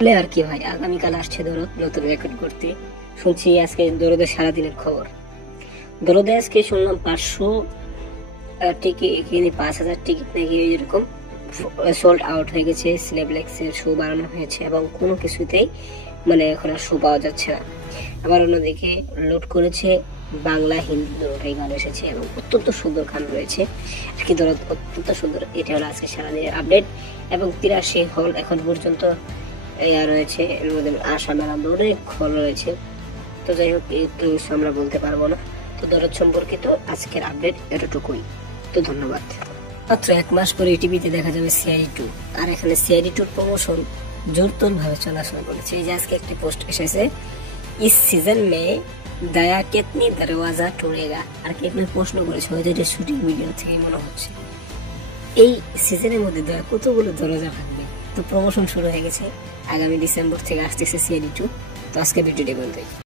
বলে আর কি ভাই, আগামীকাল আসছে দরদ নতুন রেকর্ড করতে। শুনছি আজকে দরদের সারাদিনের খবর। দরদে আজকে শুনলাম 500 টিকিট, এখানে 5000 টিকিট নাকি এরকম সোল্ড আউট হয়ে গেছে। সিনেপ্লেক্সের শো বাড়ানো হয়েছে এবং কোনো কিছুতেই মানে এখন আর শো পাওয়া যাচ্ছে না। আবার অন্যদিকে লোড করেছে বাংলা হিন্দি দুটোই গান এসেছে এবং অত্যন্ত সুন্দর গান রয়েছে আর কি। দরদ অত্যন্ত সুন্দর। এটা হলো আজকে সারাদিনের আপডেট এবং 83 হল এখন পর্যন্ত রয়েছে। এর মধ্যে আশা মেলাম অনেক হল রয়েছে। তো যাই হোক, একটু আমরা বলতে পারবো না। তো দরদ সম্পর্কিত আজকের আপডেট এতটুকুই। তো ধন্যবাদ। মাত্র 1 মাস পরে টিভিতে দেখা যাবে সিআইডি 2, আর এখানে সিআইডি 2 প্রমোশন জোরদার ভাবে চলাচল করেছে। এই যে আজকে একটি পোস্ট এসেছে, इस सीजन में दया कितनी दरवाजा टोड़ेगा। আর কি আপনি প্রশ্ন করেছে, হয়তো এটা শুটিং ভিডিও থেকে মনে হচ্ছে। এই সিজনের মধ্যে দয়া কতগুলো দরজা ভাঙবে। তো প্রমোশন শুরু হয়ে গেছে, আগামী ডিসেম্বর থেকে আসতেছে সিআইডি 2। তো আজকে ভিডিওটি বলতে